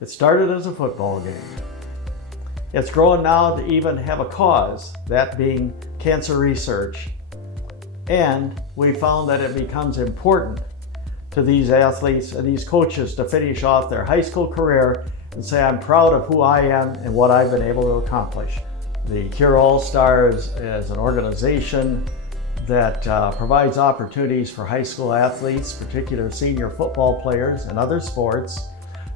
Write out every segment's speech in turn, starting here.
It started as a football game. It's grown now to even have a cause, that being cancer research. And we found that it becomes important to these athletes and these coaches to finish off their high school career and say, I'm proud of who I am and what I've been able to accomplish. The Cure All-Stars is an organization that provides opportunities for high school athletes, particularly senior football players and other sports,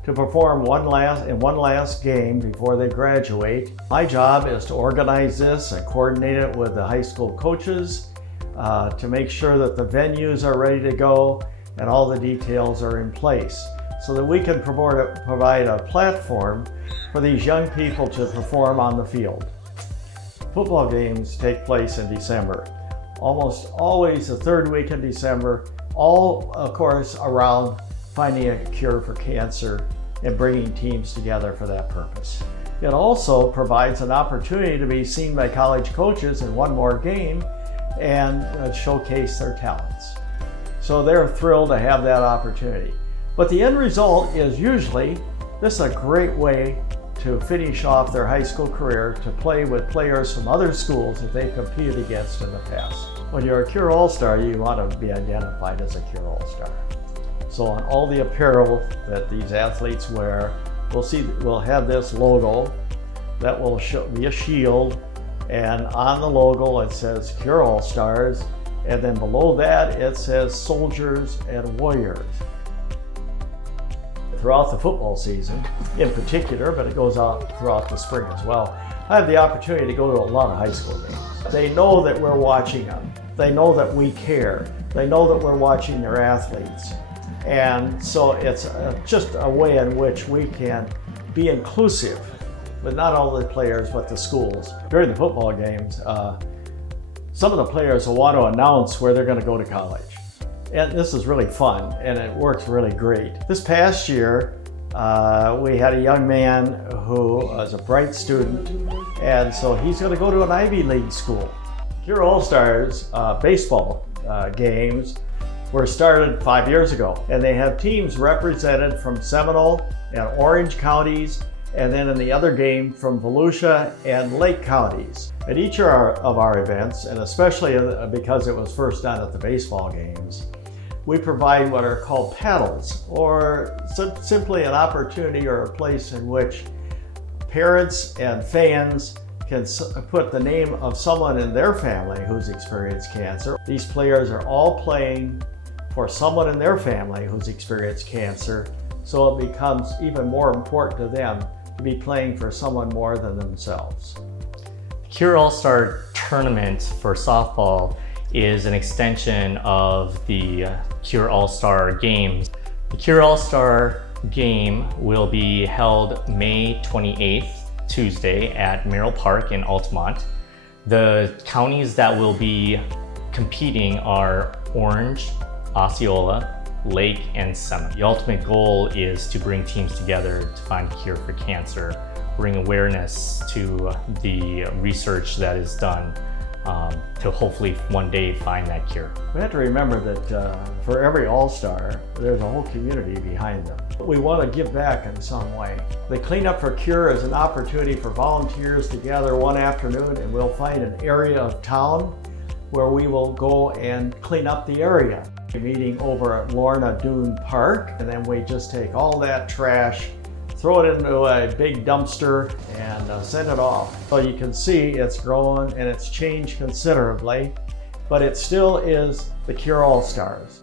to perform one last game before they graduate. My job is to organize this and coordinate it with the high school coaches to make sure that the venues are ready to go and all the details are in place so that we can provide a platform for these young people to perform on the field. Football games take place in December, almost always the third week in December, all of course around finding a cure for cancer and bringing teams together for that purpose. It also provides an opportunity to be seen by college coaches in one more game and showcase their talents. So they're thrilled to have that opportunity. But the end result is usually, this is a great way to finish off their high school career, to play with players from other schools that they've competed against in the past. When you're a Cure All-Star, you want to be identified as a Cure All-Star. So on all the apparel that these athletes wear, we'll have this logo that will be a shield, and on the logo it says Cure All-Stars, and then below that it says Soldiers and Warriors. Throughout the football season in particular, but it goes out throughout the spring as well, I have the opportunity to go to a lot of high school games. They know that we're watching them. They know that we care. They know that we're watching their athletes. And so it's just a way in which we can be inclusive with not only the players, but the schools. During the football games, some of the players will want to announce where they're going to go to college. And this is really fun, and it works really great. This past year, we had a young man who was a bright student, and so he's going to go to an Ivy League school. Cure All-Stars baseball games were started 5 years ago, and they have teams represented from Seminole and Orange counties, and then in the other game from Volusia and Lake counties. At each of our events, and especially because it was first done at the baseball games, we provide what are called paddles, or simply an opportunity or a place in which parents and fans can put the name of someone in their family who's experienced cancer. These players are all playing for someone in their family who's experienced cancer, so it becomes even more important to them to be playing for someone more than themselves. The Cure All-Star Tournament for softball is an extension of the Cure All-Star Games. The Cure All-Star Game will be held May 28th, Tuesday at Merrill Park in Altamont. The counties that will be competing are Orange, Osceola, Lake, and Seminole. The ultimate goal is to bring teams together to find a cure for cancer, bring awareness to the research that is done to hopefully one day find that cure. We have to remember that for every All-Star, there's a whole community behind them. We want to give back in some way. The Cleanup for Cure is an opportunity for volunteers to gather one afternoon, and we'll find an area of town where we will go and clean up the area. We're meeting over at Lorna Dune Park, and then we just take all that trash, throw it into a big dumpster, and send it off. So you can see it's grown and it's changed considerably, but it still is the Cure All-Stars.